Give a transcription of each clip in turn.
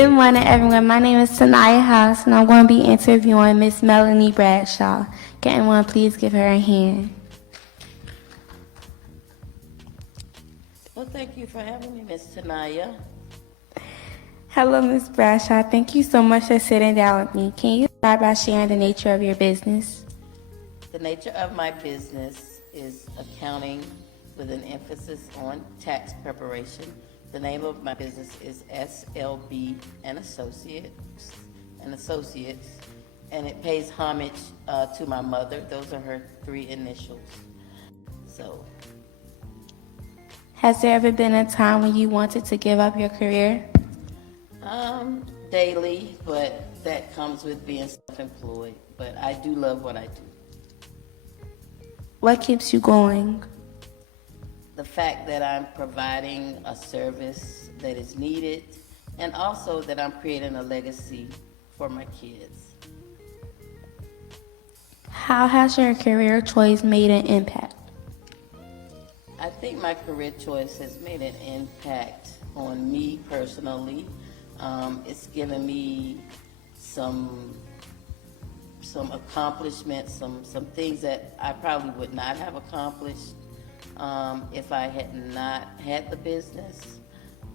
Good morning, everyone. My name is Tanaya House, and I'm going to be interviewing Miss Melanie Bradshaw. Can anyone please give her a hand? Well, thank you for having me, Miss Tanaya. Hello, Miss Bradshaw. Thank you so much for sitting down with me. Can you start by sharing the nature of your business? The nature of my business is accounting with an emphasis on tax preparation. The name of my business is SLB and Associates, and it pays homage to my mother. Those are her 3 initials. So, Has there ever been a time when you wanted to give up your career? daily, but that comes with being self-employed. But I do love what I do. What keeps you going? The fact that I'm providing a service that is needed, and also that I'm creating a legacy for my kids. How has your career choice made an impact? I think my career choice has made an impact on me personally. It's given me some accomplishments, some things that I probably would not have accomplished if I had not had the business.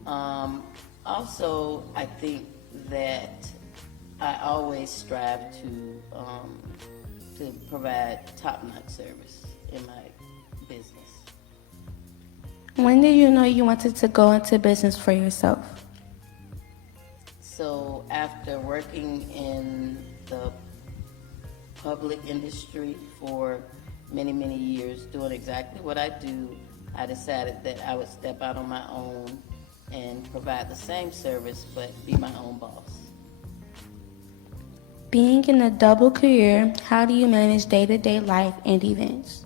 Also, I think that I always strive to provide top-notch service in my business. When did you know you wanted to go into business for yourself? So after working in the public industry for many, many years, doing exactly what I do, I decided that I would step out on my own and provide the same service, but be my own boss. Being in a double career, how do you manage day-to-day life and events?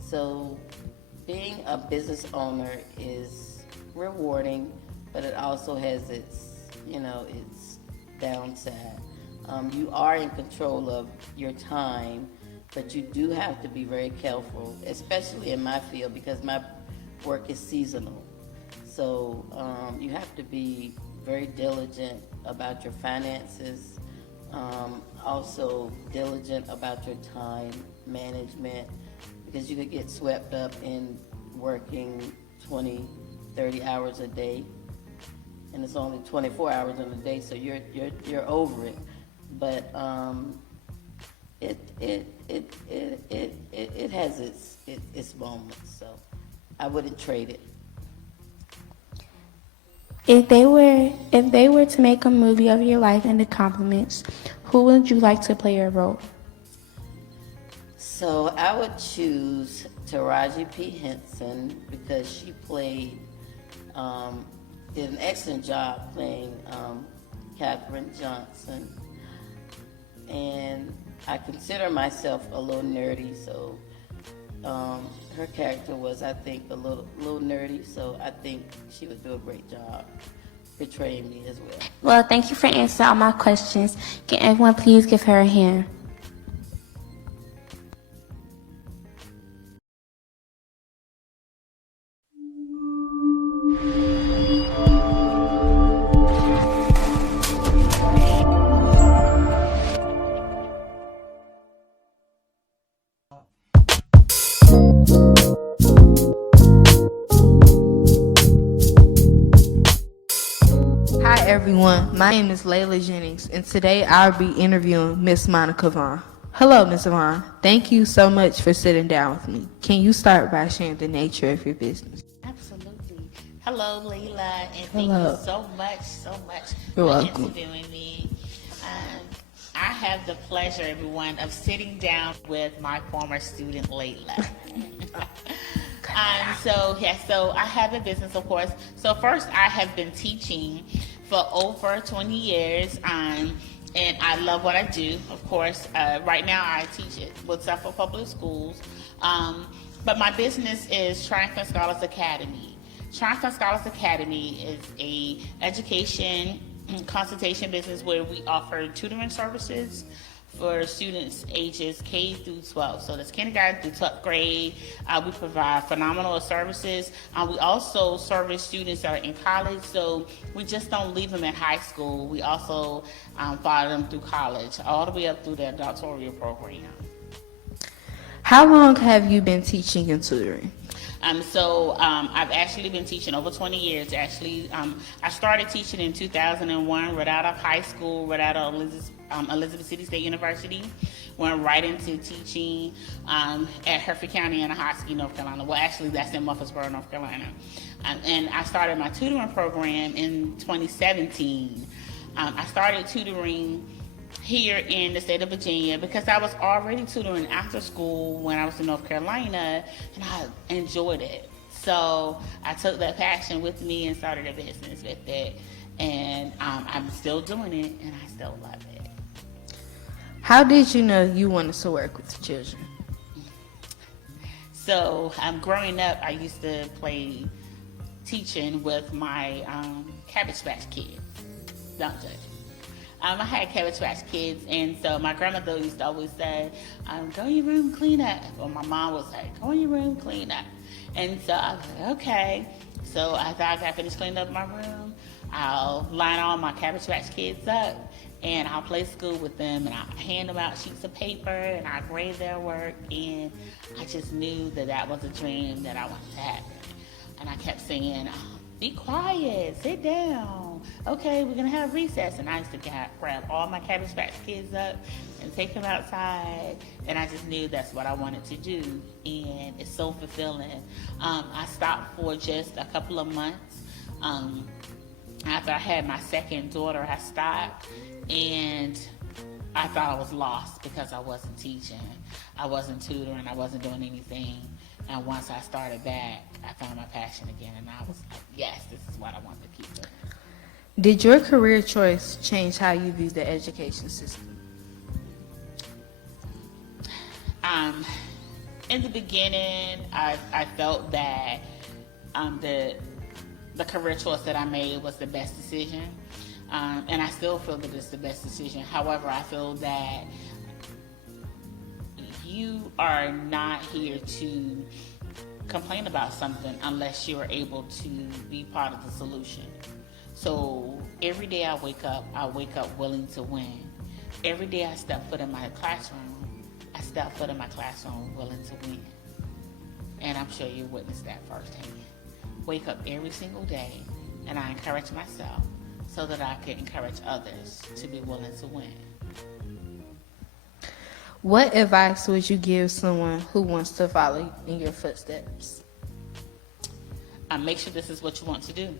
So being a business owner is rewarding, but it also has its downside. You are in control of your time, but you do have to be very careful, especially in my field, because my work is seasonal. So you have to be very diligent about your finances, also diligent about your time management, because you could get swept up in working 20, 30 hours a day, and it's only 24 hours in a day, so you're over it. But it has its moments, so I wouldn't trade it. If they were to make a movie of your life and the compliments, who would you like to play your role? So I would choose Taraji P. Henson, because she did an excellent job playing Katherine Johnson. And I consider myself a little nerdy, so her character was, I think, a little nerdy, so I think she would do a great job portraying me as well. Well, thank you for answering all my questions. Can everyone please give her a hand? Hi everyone, my name is Layla Jennings, and today I'll be interviewing Miss Monica Vaughn. Hello, Miss Vaughn. Thank you so much for sitting down with me. Can you start by sharing the nature of your business? Absolutely. Hello, Leila, and thank Hello. you so much You're for welcome. interviewing me. I have the pleasure, everyone, of sitting down with my former student, Leila. So I have a business, of course. So first, I have been teaching for over 20 years, and I love what I do. Of course, right now I teach at Suffolk Public Schools, but my business is Triumphant Scholars Academy. Triumphant Scholars Academy is a education consultation business where we offer tutoring services for students ages K through 12. So that's kindergarten through 12th grade. We provide phenomenal services. We also service students that are in college, so we just don't leave them in high school. We also follow them through college, all the way up through their doctoral program. How long have you been teaching and tutoring? I've actually been teaching over 20 years. Actually, I started teaching in 2001 right out of high school, right out of Elizabeth City State University. Went right into teaching at Hereford County in Ahoskie, North Carolina. Well, actually, that's in Murfreesboro, North Carolina. And I started my tutoring program in 2017. I started tutoring here in the state of Virginia because I was already tutoring after school when I was in North Carolina, and I enjoyed it. So I took that passion with me and started a business with it, and I'm still doing it, and I still love it. How did you know you wanted to work with children? So growing up, I used to play teaching with my Cabbage Patch Kids. Don't judge. I had Cabbage Patch Kids, and so my grandmother used to always say, go in your room, clean up. Or my mom would say, go in your room, clean up. And so I was like, okay. So after I got finished cleaning up my room, I'll line all my Cabbage Patch Kids up, and I'll play school with them, and I'll hand them out sheets of paper, and I'll grade their work, and I just knew that that was a dream that I wanted to happen. And I kept saying, be quiet, sit down. Okay, we're gonna have recess. And I used to grab all my Cabbage Patch Kids up and take them outside. And I just knew that's what I wanted to do. And it's so fulfilling. I stopped for just a couple of months. After I had my second daughter, I stopped. And I thought I was lost because I wasn't teaching. I wasn't tutoring. I wasn't doing anything. And once I started back, I found my passion again, and I was like, yes, this is what I want to keep doing. Did your career choice change how you view the education system? In the beginning, I felt that the career choice that I made was the best decision, and I still feel that it's the best decision. However, I feel that you are not here to complain about something unless you're able to be part of the solution. So every day I wake up willing to win. Every day I step foot in my classroom, I step foot in my classroom willing to win. And I'm sure you witnessed that firsthand. Wake up every single day, and I encourage myself so that I can encourage others to be willing to win. What advice would you give someone who wants to follow in your footsteps? Make sure this is what you want to do.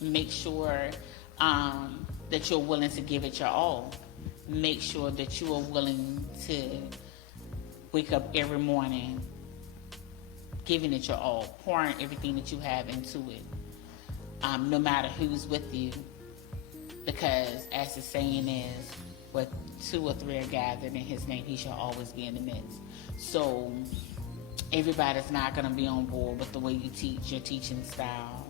Make sure that you're willing to give it your all. Make sure that you are willing to wake up every morning giving it your all, pouring everything that you have into it, no matter who's with you. Because as the saying is, where 2 or 3 are gathered in his name, he shall always be in the midst. So everybody's not going to be on board with the way you teach, your teaching style.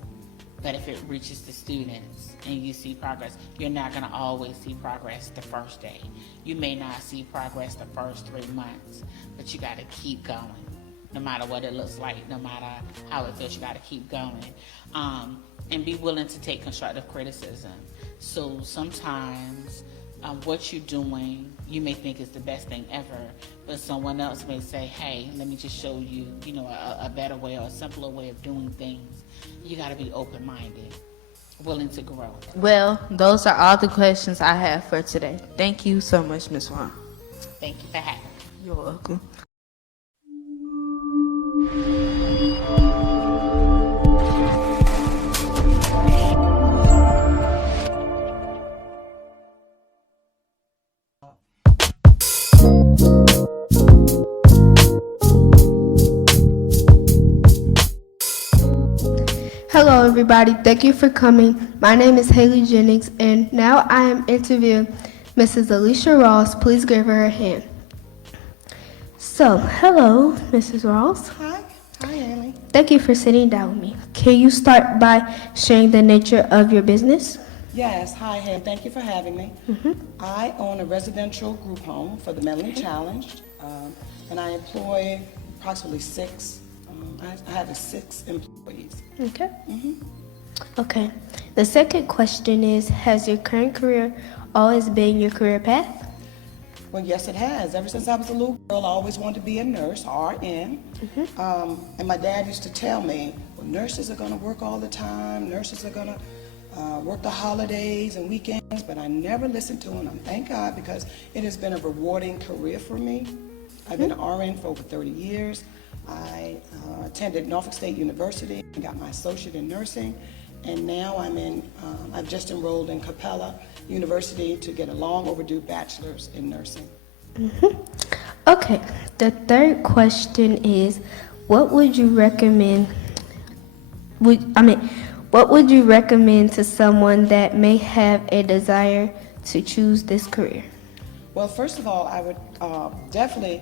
But if it reaches the students and you see progress, you're not going to always see progress the first day. You may not see progress the first 3 months, but you got to keep going. No matter what it looks like, no matter how it feels, you got to keep going. And be willing to take constructive criticism. So sometimes what you're doing, you may think is the best thing ever, but someone else may say, hey, let me just show you, a better way or a simpler way of doing things. You got to be open-minded, willing to grow. Well, those are all the questions I have for today. Thank you so much, Ms. Vaughn. Thank you for having me. You're welcome. Hello everybody, thank you for coming. My name is Haley Jennings and now I am interviewing Mrs. Alicia Ross. Please give her a hand. So, hello Mrs. Ross. Hi. Hi, Haley. Thank you for sitting down with me. Can you start by sharing the nature of your business? Yes, hi, and thank you for having me. I own a residential group home for the mentally challenged, and I employ approximately I have 6 employees. Okay. Okay. The second question is, has your current career always been your career path? Well, yes, it has. Ever since I was a little girl, I always wanted to be a nurse, RN. And my dad used to tell me, well, nurses are going to work all the time, nurses are going to work the holidays and weekends, but I never listened to him. Thank God, because it has been a rewarding career for me. I've been an RN for over 30 years. I attended Norfolk State University and got my associate in nursing, and now I've just enrolled in Capella University to get a long overdue bachelor's in nursing. Okay. The third question is, what would you recommend? What would you recommend to someone that may have a desire to choose this career? Well, first of all, I would definitely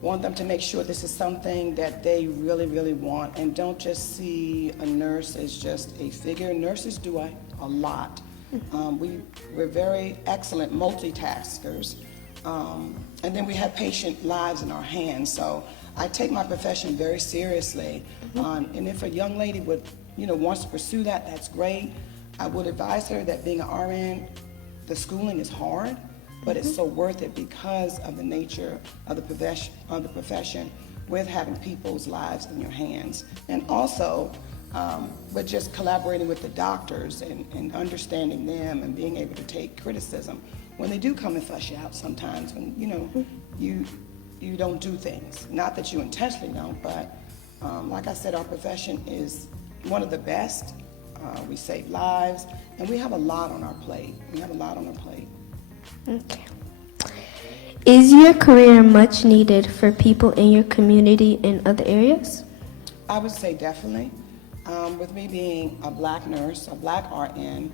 want them to make sure this is something that they really, really want, and don't just see a nurse as just a figure. Nurses do a lot. We're very excellent multitaskers, and then we have patient lives in our hands. So I take my profession very seriously, and if a young lady wants to pursue that, that's great. I would advise her that being an RN, the schooling is hard, but it's so worth it because of the nature of the profession with having people's lives in your hands. And also, but just collaborating with the doctors and understanding them and being able to take criticism when they do come and fuss you out sometimes when, you don't do things. Not that you intentionally don't, but like I said, our profession is one of the best. We save lives, and we have a lot on our plate. Okay. Is your career much needed for people in your community in other areas? I would say definitely. With me being a black nurse, a black RN,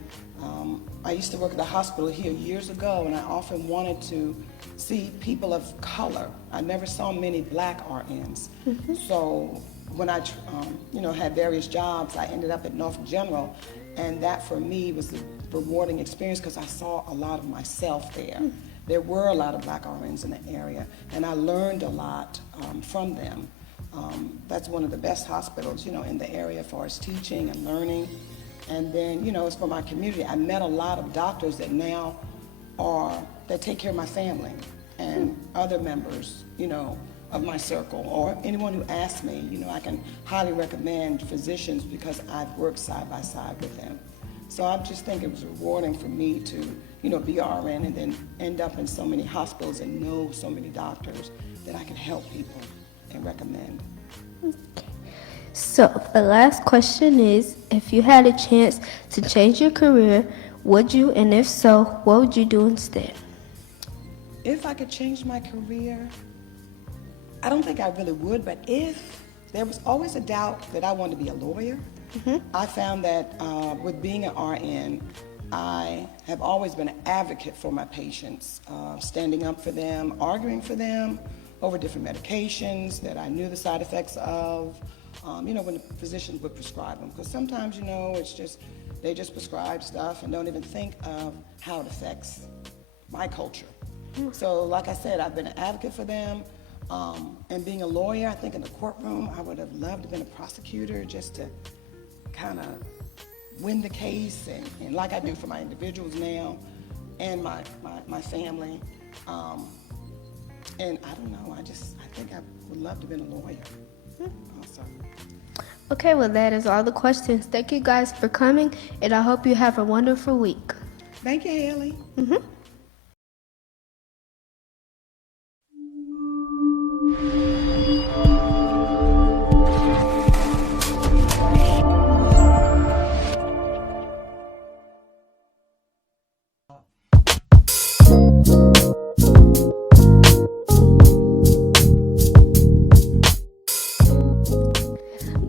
I used to work at the hospital here years ago, and I often wanted to see people of color. I never saw many black RNs. So when I had various jobs, I ended up at Norfolk General, and that for me was a rewarding experience because I saw a lot of myself there. There were a lot of black RNs in the area, and I learned a lot from them. That's one of the best hospitals, in the area as far as teaching and learning. And then, as for my community, I met a lot of doctors that now that take care of my family and other members, of my circle, or anyone who asks me, I can highly recommend physicians because I've worked side by side with them. So I just think it was rewarding for me to, be RN and then end up in so many hospitals and know so many doctors that I can help people and recommend. So the last question is, if you had a chance to change your career, would you? And if so, what would you do instead? If I could change my career, I don't think I really would, but if there was always a doubt that I wanted to be a lawyer, I found that with being an RN, I have always been an advocate for my patients, standing up for them, arguing for them over different medications that I knew the side effects of, when the physicians would prescribe them. Because sometimes, it's just, they just prescribe stuff and don't even think of how it affects my culture. So like I said, I've been an advocate for them. And being a lawyer, I think in the courtroom, I would have loved to have been a prosecutor just to kind of win the case and like I do for my individuals now and my family. And I don't know, I think I would love to have been a lawyer also. Okay, well, that is all the questions. Thank you guys for coming, and I hope you have a wonderful week. Thank you, Haley.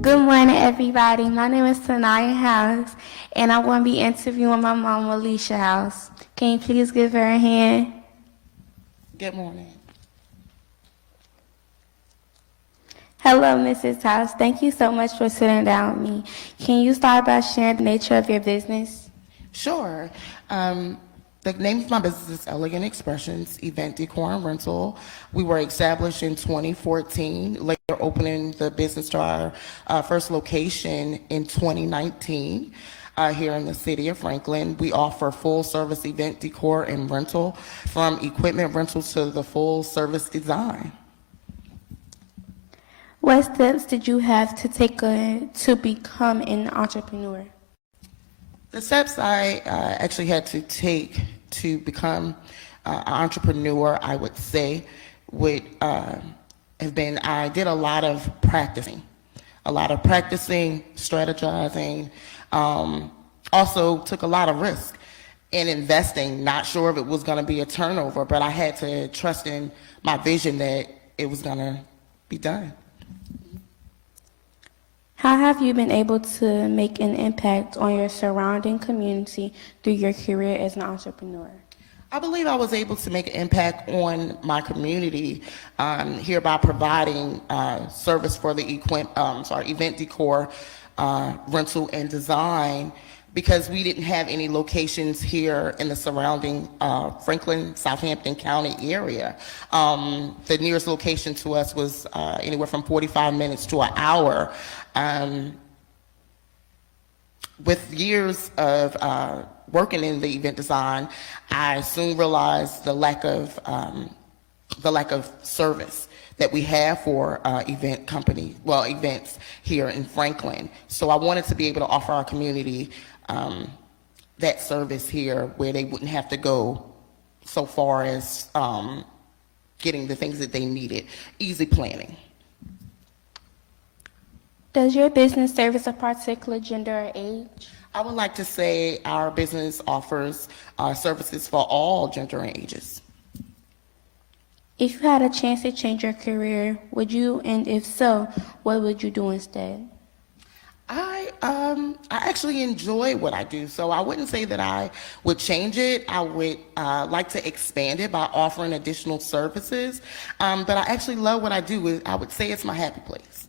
Good morning, everybody. My name is Tanaya House, and I'm going to be interviewing my mom, Alicia House. Can you please give her a hand? Good morning. Hello, Mrs. House. Thank you so much for sitting down with me. Can you start by sharing the nature of your business? Sure. The name of my business is Elegant Expressions Event Decor and Rental. We were established in 2014, later opening the business to our first location in 2019 here in the city of Franklin. We offer full service event decor and rental, from equipment rentals to the full service design. What steps did you have to take to become an entrepreneur? The steps I actually had to take to become an entrepreneur, I would say, would have been, I did a lot of practicing, strategizing, also took a lot of risk in investing, not sure if it was going to be a turnover, but I had to trust in my vision that it was going to be done. How have you been able to make an impact on your surrounding community through your career as an entrepreneur? I believe I was able to make an impact on my community here by providing service for the event decor, rental, and design, because we didn't have any locations here in the surrounding Franklin, Southampton County area. The nearest location to us was anywhere from 45 minutes to an hour. With years of working in the event design, I soon realized the lack of service that we have for events here in Franklin. So I wanted to be able to offer our community that service here, where they wouldn't have to go so far as getting the things that they needed. Easy planning. Does your business service a particular gender or age? I would like to say our business offers services for all gender and ages. If you had a chance to change your career, would you? And if so, what would you do instead? I actually enjoy what I do, so I wouldn't say that I would change it. I would like to expand it by offering additional services, but I actually love what I do. I would say it's my happy place.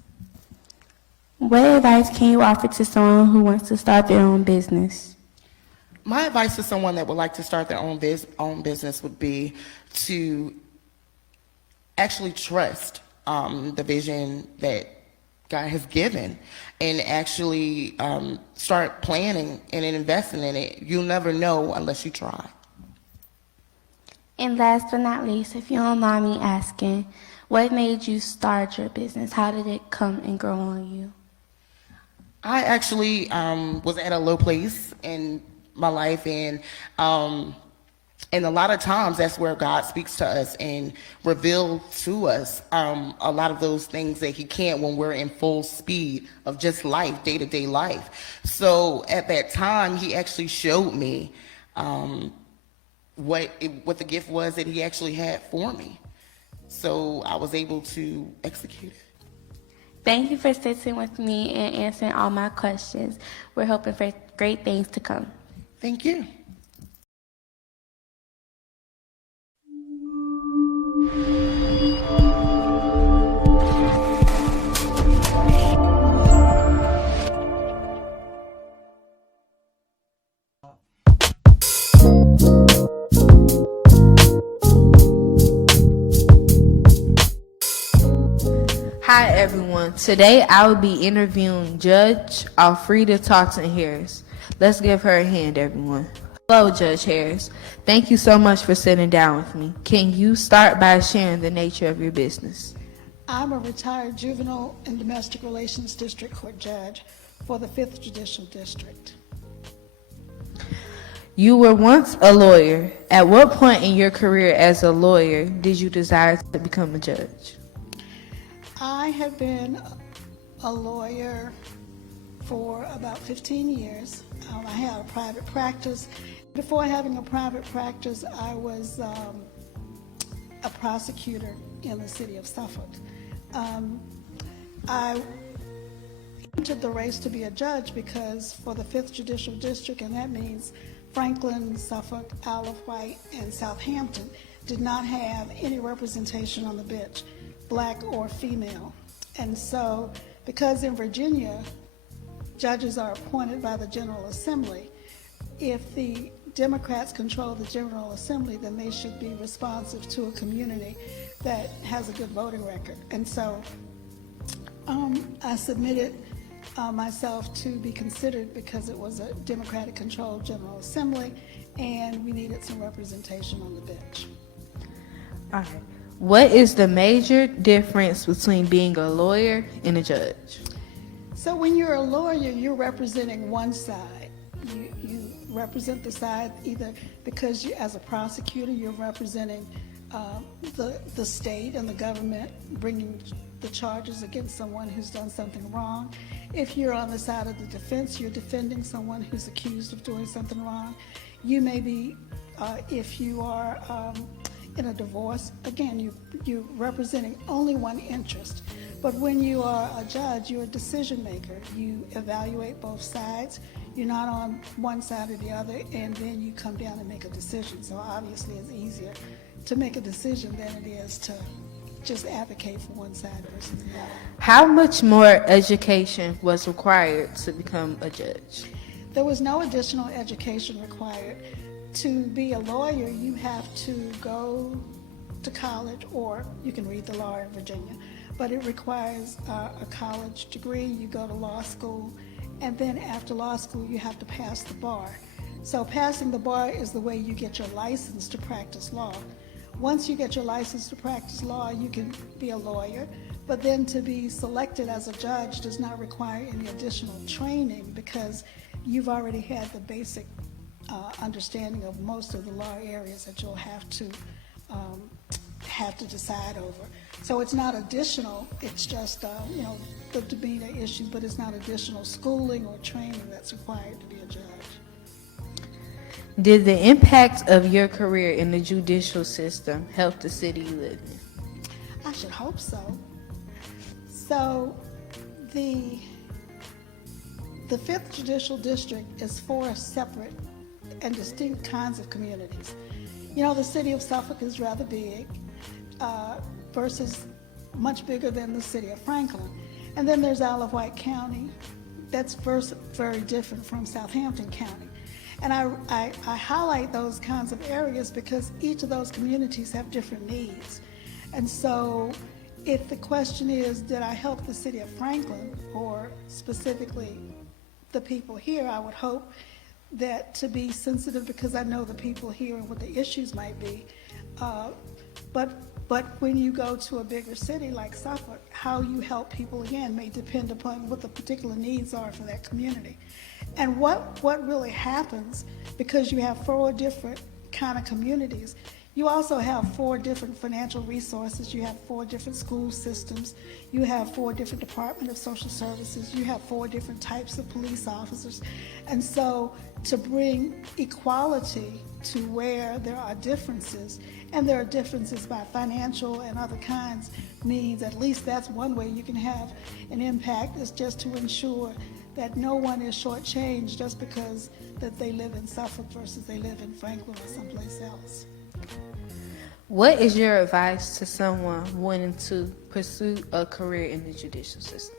What advice can you offer to someone who wants to start their own business? My advice to someone that would like to start their own business would be to actually trust the vision that God has given, and actually start planning and investing in it. You'll never know unless you try. And last but not least, if you don't mind me asking, what made you start your business? How did it come and grow on you? I actually was at a low place in my life, and a lot of times that's where God speaks to us and reveals to us a lot of those things that he can't when we're in full speed of just life, day-to-day life. So at that time, he actually showed me what the gift was that he actually had for me. So I was able to execute it. Thank you for sitting with me and answering all my questions. We're hoping for great things to come. Thank you. Hi everyone. Today I will be interviewing Judge Alfreda Toxin Harris. Let's give her a hand, everyone. Hello, Judge Harris. Thank you so much for sitting down with me. Can you start by sharing the nature of your business? I'm a retired juvenile and domestic relations district court judge for the 5th Judicial District. You were once a lawyer. At what point in your career as a lawyer did you desire to become a judge? I have been a lawyer for about 15 years. I had a private practice. Before having a private practice, I was a prosecutor in the city of Suffolk. I entered the race to be a judge because for the 5th Judicial District, and that means Franklin, Suffolk, Isle of Wight, and Southampton, did not have any representation on the bench, black or female. And so, because in Virginia, judges are appointed by the General Assembly, if the Democrats control the General Assembly, then they should be responsive to a community that has a good voting record. And so I submitted myself to be considered because it was a Democratic-controlled General Assembly, and we needed some representation on the bench. All right. What is the major difference between being a lawyer and a judge? So when you're a lawyer, you're representing one side. You represent the side either because you, as a prosecutor, you're representing the state and the government, bringing the charges against someone who's done something wrong. If you're on the side of the defense, you're defending someone who's accused of doing something wrong. You may be, if you are in a divorce, again, you're representing only one interest. But when you are a judge, you're a decision maker. You evaluate both sides. You're not on one side or the other, and then you come down and make a decision. So obviously it's easier to make a decision than it is to just advocate for one side versus the other. How much more education was required to become a judge? There was no additional education required. To be a lawyer, you have to go to college, or you can read the law in Virginia, but it requires a college degree. You go to law school, and then after law school, you have to pass the bar. So passing the bar is the way you get your license to practice law. Once you get your license to practice law, you can be a lawyer, but then to be selected as a judge does not require any additional training because you've already had the basic understanding of most of the law areas that you'll have to decide over. So it's not additional, it's just the demeanor issues, but it's not additional schooling or training that's required to be a judge. Did the impact of your career in the judicial system help the city you live in? I should hope so. So the 5th Judicial District is 4 separate and distinct kinds of communities. You know, the city of Suffolk is rather big versus much bigger than the city of Franklin. And then there's Isle of Wight County. That's very different from Southampton County. And I highlight those kinds of areas because each of those communities have different needs. And so if the question is, did I help the city of Franklin, or specifically the people here, I would hope that to be sensitive because I know the people here and what the issues might be. But when you go to a bigger city like Suffolk, how you help people, again, may depend upon what the particular needs are for that community. And what really happens, because you have 4 different kind of communities, you also have 4 different financial resources, you have 4 different school systems, you have 4 different Department of Social Services, you have 4 different types of police officers. And so to bring equality to where there are differences, and there are differences by financial and other kinds, means at least that's one way you can have an impact, is just to ensure that no one is shortchanged just because that they live in Suffolk versus they live in Franklin or someplace else. What is your advice to someone wanting to pursue a career in the judicial system?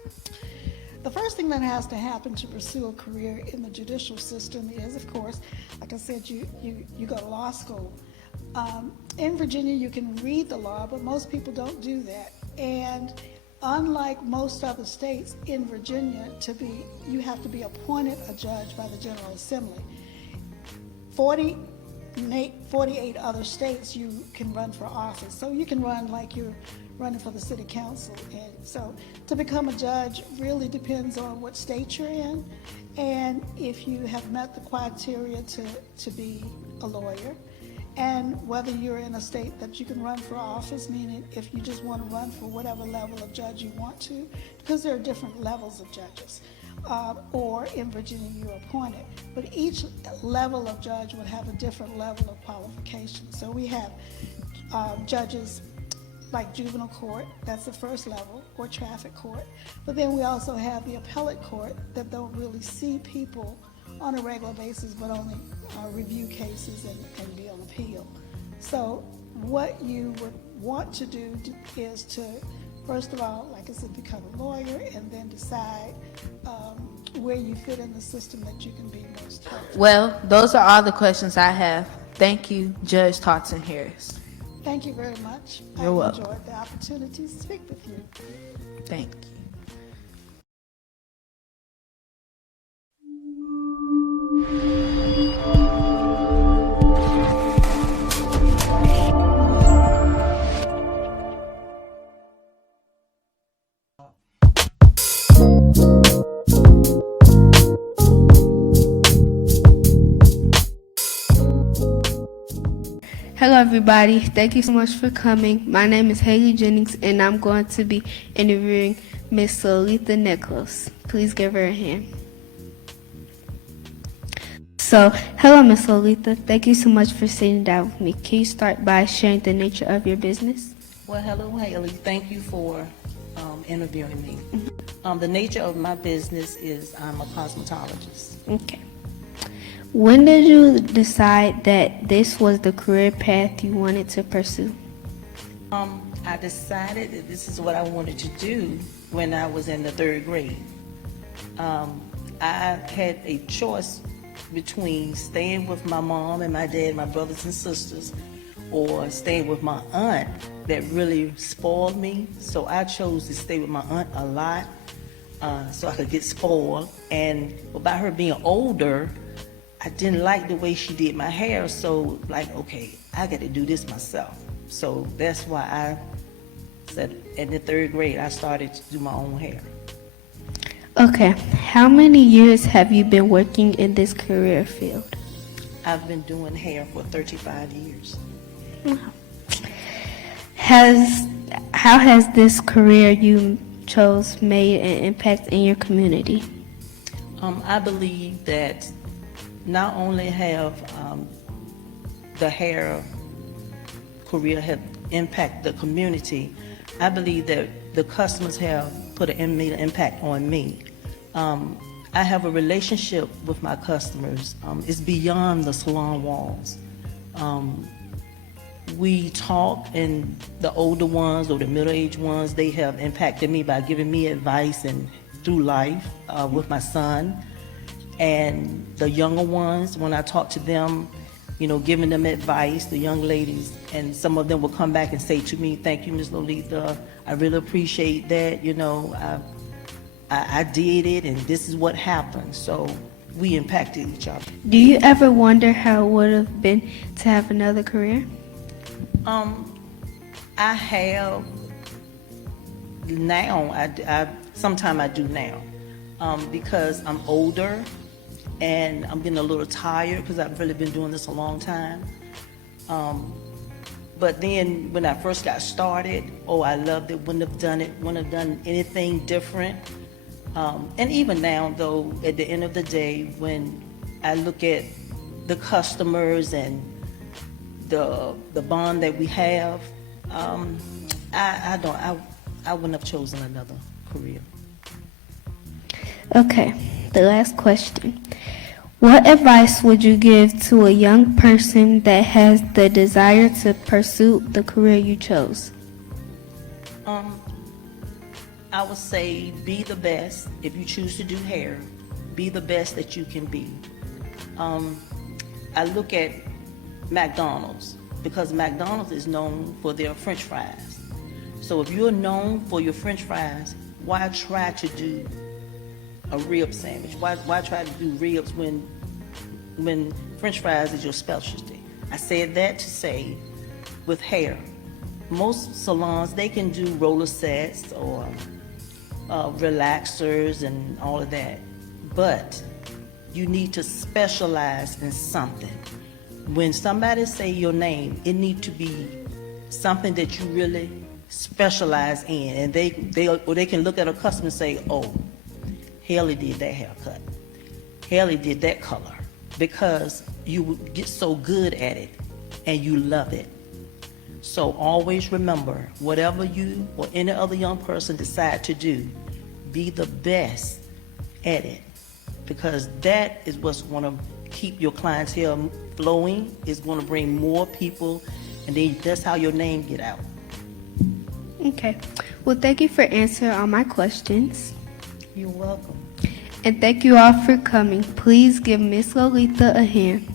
The first thing that has to happen to pursue a career in the judicial system is, of course, like I said, you go to law school. In Virginia, you can read the law, but most people don't do that. And unlike most other states, in Virginia, you have to be appointed a judge by the General Assembly. 48 other states you can run for office. So you can run like you're running for the city council. And so to become a judge really depends on what state you're in and if you have met the criteria to be a lawyer, and whether you're in a state that you can run for office, meaning if you just want to run for whatever level of judge you want to, because there are different levels of judges. Or in Virginia, you're appointed. But each level of judge would have a different level of qualification. So we have judges like juvenile court, that's the first level, or traffic court. But then we also have the appellate court that don't really see people on a regular basis, but only review cases and be on appeal. So what you would want to do is to First of all, like I said, become a lawyer and then decide where you fit in the system that you can be most helpful. Well, those are all the questions I have. Thank you, Judge Totten Harris. Thank you very much. You're I welcome. enjoyed the opportunity to speak with you. Thank you. Hello, everybody. Thank you so much for coming. My name is Haley Jennings, and I'm going to be interviewing Miss Lolita Nicholas. Please give her a hand. So, hello, Miss Lolita. Thank you so much for sitting down with me. Can you start by sharing the nature of your business? Well, hello, Haley. Thank you for interviewing me. The nature of my business is I'm a cosmetologist. Okay. When did you decide that this was the career path you wanted to pursue? I decided that this is what I wanted to do when I was in the 3rd grade. I had a choice between staying with my mom and my dad, my brothers and sisters, or staying with my aunt that really spoiled me. So I chose to stay with my aunt a lot so I could get spoiled. And by her being older, I didn't like the way she did my hair, so like, okay, I got to do this myself. So that's why I said in the 3rd grade, I started to do my own hair. Okay. How many years have you been working in this career field? I've been doing hair for 35 years. How has this career you chose made an impact in your community? I believe that not only have the hair career have impacted the community, I believe that the customers have made an impact on me. I have a relationship with my customers. It's beyond the salon walls. We talk, and the older ones or the middle-aged ones, they have impacted me by giving me advice and through life with my son. And the younger ones, when I talk to them, you know, giving them advice, the young ladies, and some of them will come back and say to me, "Thank you, Ms. Lolita. I really appreciate that. You know, I did it, and this is what happened." So we impacted each other. Do you ever wonder how it would have been to have another career? I have now. Sometimes I do now because I'm older. And I'm getting a little tired because I've really been doing this a long time. But then when I first got started, I loved it, wouldn't have done anything different. And even now, though, at the end of the day, when I look at the customers and the bond that we have, I wouldn't have chosen another career. Okay, the last question. What advice would you give to a young person that has the desire to pursue the career you chose? I would say be the best. If you choose to do hair, be the best that you can be. I look at McDonald's because McDonald's is known for their French fries. So if you're known for your French fries, why try to do a rib sandwich? Why try to do ribs when French fries is your specialty? I said that to say, with hair, most salons, they can do roller sets or relaxers and all of that, but you need to specialize in something. When somebody say your name, it need to be something that you really specialize in, and they can look at a customer and say, "Oh, Haley did that haircut. Haley did that color," because you get so good at it and you love it. So always remember, whatever you or any other young person decide to do, be the best at it, because that is what's going to keep your clientele flowing. It's going to bring more people, and then that's how your name get out. Okay. Well, thank you for answering all my questions. You're welcome. And thank you all for coming. Please give Miss Lolita a hand.